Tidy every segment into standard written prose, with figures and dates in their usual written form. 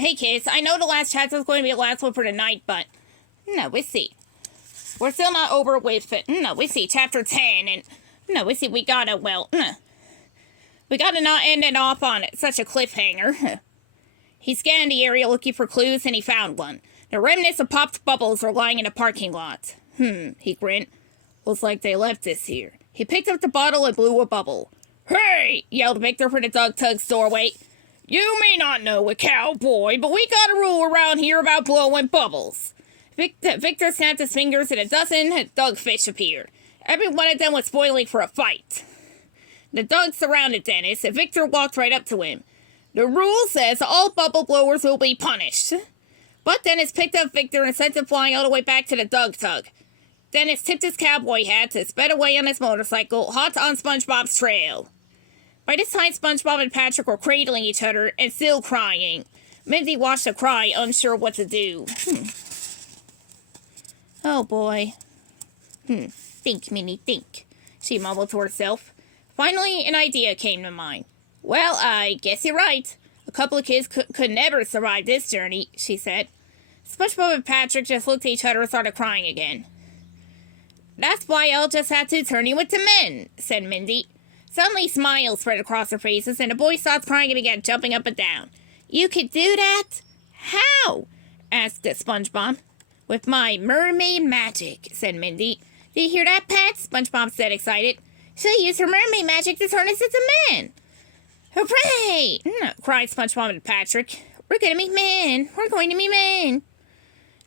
Hey kids, I know the last chapter is going to be the last one for tonight, but no, we see. We're still not over with it. No, we see chapter 10, and no, we see we gotta not end it off on such a cliffhanger. He scanned the area looking for clues, and he found one. The remnants of popped bubbles were lying in a parking lot. He grinned. Looks like they left this here. He picked up the bottle and blew a bubble. Hey! Yelled Victor from the Dog Tug's doorway. You may not know a cowboy, but we got a rule around here about blowing bubbles. Victor snapped his fingers and a dozen dogfish appeared. Every one of them was spoiling for a fight. The dogs surrounded Dennis, and Victor walked right up to him. The rule says all bubble blowers will be punished. But Dennis picked up Victor and sent him flying all the way back to the Dog Tug. Dennis tipped his cowboy hat and sped away on his motorcycle, hot on SpongeBob's trail. By this time, SpongeBob and Patrick were cradling each other and still crying. Mindy watched them cry, unsure what to do. Oh, boy. Think, Minnie, think, she mumbled to herself. Finally, an idea came to mind. Well, I guess you're right. A couple of kids could never survive this journey, she said. SpongeBob and Patrick just looked at each other and started crying again. That's why I'll just have to turn you into men, said Mindy. Suddenly smiles spread across their faces, and the boys stopped crying and began jumping up and down. You could do that? How? Asked SpongeBob. With my mermaid magic, said Mindy. Did you hear that, Pat? SpongeBob said, excited. She'll use her mermaid magic to turn us into men. Hooray! Cried SpongeBob and Patrick. We're going to be men. We're going to be men.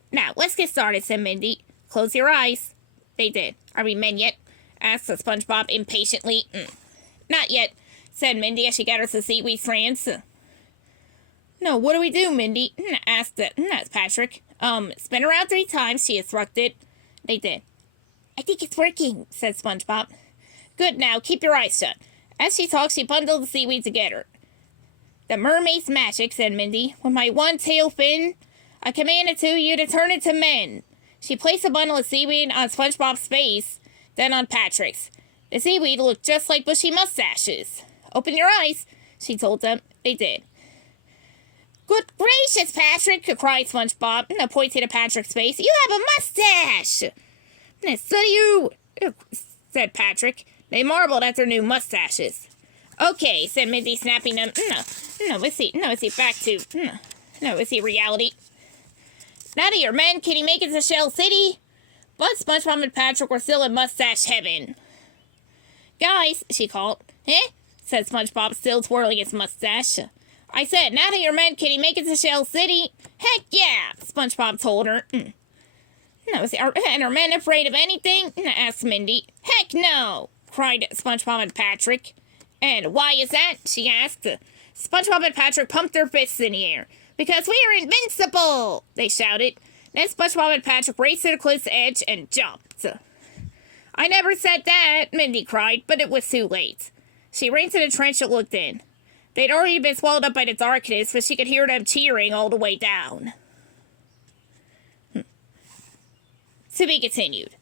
Now, let's get started, said Mindy. Close your eyes. They did. Are we men yet? Asked SpongeBob impatiently. Not yet, said Mindy as she gathered some seaweed strands. No, what do we do, Mindy? Asked Patrick. Spin around 3 times, she instructed. They did. I think it's working, said SpongeBob. Good, now, keep your eyes shut. As she talked, she bundled the seaweed together. The mermaid's magic, said Mindy. With my one tail fin, I command it to you to turn into men. She placed a bundle of seaweed on SpongeBob's face, then on Patrick's. The seaweed looked just like bushy mustaches. Open your eyes, she told them. They did. Good gracious, Patrick, cried SpongeBob, pointing to Patrick's face. You have a mustache! So do you, said Patrick. They marveled at their new mustaches. Okay, said Mindy, snapping them. Let's see reality. Now that you're men, can you make it to Shell City? But SpongeBob and Patrick were still in mustache heaven. Guys, she called. Said SpongeBob, still twirling his mustache. I said, now that you're men, can you make it to Shell City? Heck yeah, SpongeBob told her. And are men afraid of anything? Asked Mindy. Heck no, cried SpongeBob and Patrick. And why is that? She asked. SpongeBob and Patrick pumped their fists in the air. Because we are invincible, they shouted. Then SpongeBob and Patrick raced to the cliff's edge and jumped. I never said that, Mindy cried, but it was too late. She ran to the trench and looked in. They'd already been swallowed up by the darkness, but she could hear them cheering all the way down. To be continued.